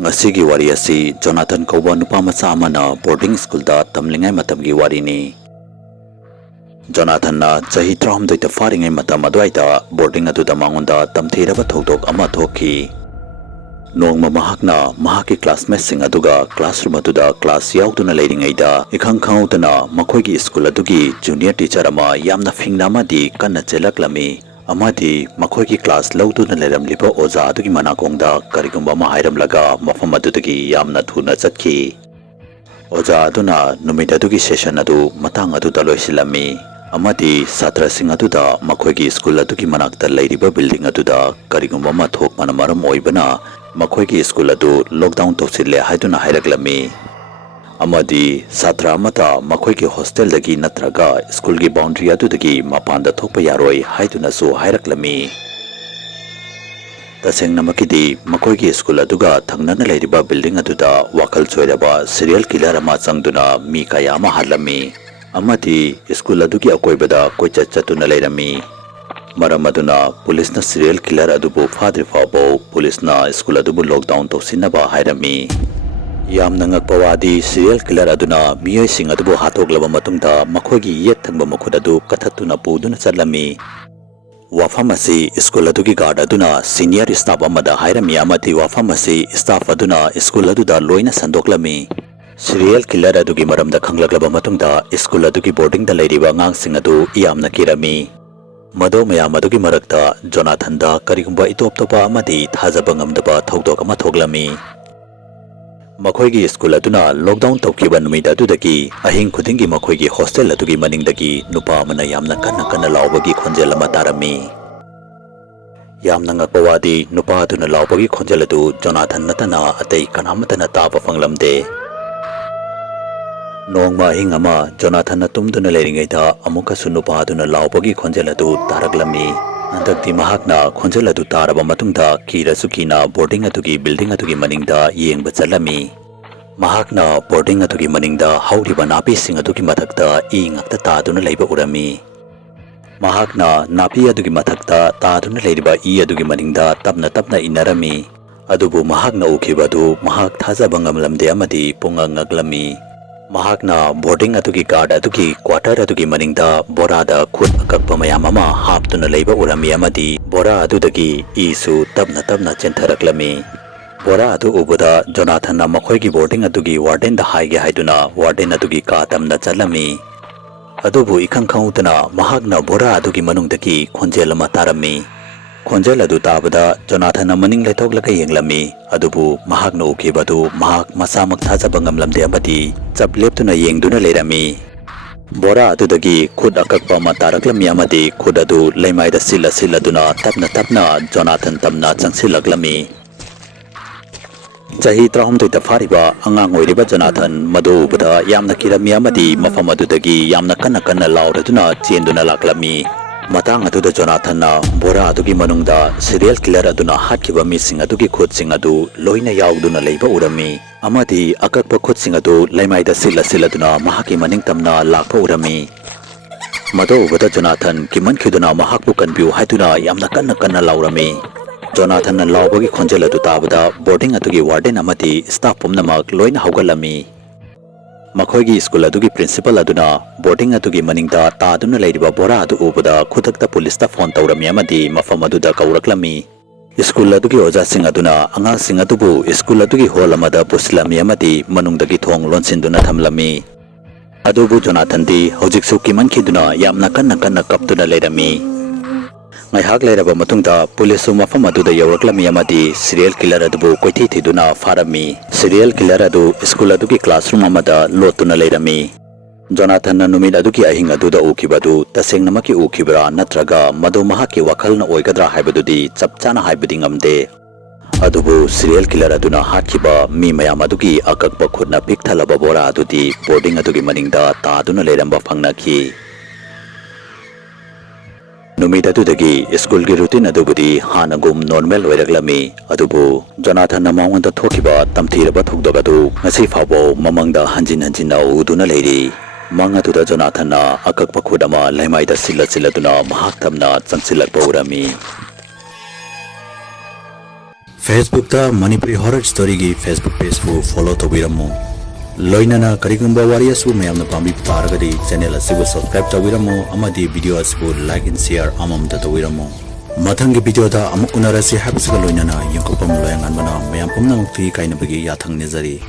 Ngasigi wari asi Jonathan kauba Nupa Macha amana boarding school da tamlingai matamgi wari ni. Jonathan na chahi 3 da faringai matam adwaita boarding aduda mangonda tamthiraba thokdok ama thokhi. Nongma mahakna mahaki classmates sing aduga classroom aduda class yauduna leiringaida ikhang khaudana makhoigi school adugi junior teacher ama yamna fingna amadi kanna chelaklami amadi makhoigi class lauduna leiramliba oza adugi manakongda karigumba ma hairamlaga mafam adudagi yamna thuna chakhi. Oza aduna numid adugi session adu matang aduda loisilami amadi satra sing aduda makhoigi school adugi manakta leiriba building aduda karigumba ma thok manamaram oibana makhoigi school adu lockdown tawsile haiduna hairaklami amadi satra mata makhoigi hostel dagi natraga school gi boundary adu dagi mapanda thokpa yaroi haiduna su hairaklami tasengna makidi makhoigi school aduga thangnana leiriba building aduda wakal choiraba serial killer ama changduna mi kaya ma halami amadi school adugi akoibada koicha chatuna leirami maram aduna police na serial killer adubu father fabo police na school adubu lockdown to sinaba hairami yamna ngakpawadi serial killer aduna miyoi sing adubu hatoglaba matungda makhogi yet thangba makhud adu kathatuna puduna chalami wafam asi school adugi guard aduna senior staff amada hairami amati wafam asi staff aduna school aduda loina sandoklami serial killer adugi maramda khanglaglaba matungda school adugi boarding da leiriba ngang sing adu yamna kirami Mado mayam adugi marakta Jonathan da karigumba itop-topa amadi thajaba ngamdaba thokdok ama thoglami makhoigi school aduna lockdown tawkiba numida adudagi ahing khudingi makhoigi hostel adugi maningdagi nupa amana yamna kanna laubagi khonjel ama tarami yamna ngakpawadi nupa aduna laubagi khonjel adu Jonathan natana atei kanamatana taba fanglamde Nongma hingama Jonathan tumduna leiringaida amuka sunupa aduna laubagi khonjeladu taraglami andakti mahakna khonjeladu taraba matungda kira sukina boarding adugi building adugi maningda yengba chalami mahakna boarding adugi maningda hauriba napi sing adugi mathakta ingakta taduna leiba urami mahakna napi adugi mathakta taduna leiriba adugi maningda tapna inarami adubu mahakna ukhibadu mahak thajaba ngamlamde amadi pungangaglami mahakna boarding adugi guard adugi quarter adugi maningda borada khut akakpa mayam ama haptuna leiba urami amadi bora adudagi isu tapna chentharaklami bora adu ubada Jonathan na makhoigi boarding adugi warden da haige haiduna warden adugi ka tamna chalami adubu ikhang khautana mahakna bora adugi manungdagi khonjel ama tarami khonjel adu tabada Jonathan na maning leithoklaga yenglami adubu mahakna ukibadu mahak masamak thajaba ngamlamde amadi chapleptuna yengduna leirami bora adudagi khut akakpa ma taraklami amadi khut adu leimaida siladuna tapna Jonathan tamna changsilaklami chahi 3 da fariba angang oiriba Jonathan madu ubada yamna kirami amadi mafam adudagi yamna kanna lauraduna chenduna laklami matang aduda Jonathan na bora adugi manungda serial killer aduna hatkiba mising adugi khut sing adu loina yauduna leiba urami amadi akakpa khut sing adu leimaida siladuna mahaki maning tamna lakpa urami mado ubada Jonathan kiman khiduna mahakpu kanbiu haiduna yamna kanna laurami Jonathan na laubagi khonjel adu tabada boarding adugi warden amadi staff pumnamak loina haugalami makhoigi school adugi principal aduna boarding adugi maningda taduna leiriba bora adu ubada khutakta police ta phone tawrami amadi mafam aduda kauraklami school adugi oja sing aduna anga sing adubu school adugi hall amada puslami amadi manungdagi thong lonsinduna thamlami adubu Jonathan di hojiksu kiman khiduna yamna kanna kaptuna leirami ngaihak leiraba matungda police mafam aduda yawraklami amadi serial killer adubu koithi thiduna farami serial killer adu school adugi classroom amada lotuna leirami Jonathan na numid adugi ahing aduda ukibadu tasengnamakki ukibra natraga madu mahaki wakhalna oigadra haibadudi chapchana haibadi ngamde adubu serial killer aduna hatkiba mi mayam adugi akakba khutna pikthalaba bora adudi boarding adugi maningda taduna leiramba phangnaki numid adudagi school gi routine adubudi hanagum normal oiraglami adubu Jonathan na maunganda thokhiba tamthiraba thokdogadu ngasi fabo mamangda hanjin na uduna leiri mangatuda Jonathan na akakpa khudama leimaida siladuna mahak tamna changsilakpa urami Facebook ta Manipuri horror story gi Facebook page fu follow tawiramu loinana karigumba wari asu mayamna pambi taragadi channel asibu subscribe tawiramu amadi video asibu like and share amam ta tawiramu mathangi video da amuk unarasi habsiga loinana yangkopam loyangan bana mayam pumna mukti kainabagi yathang nizari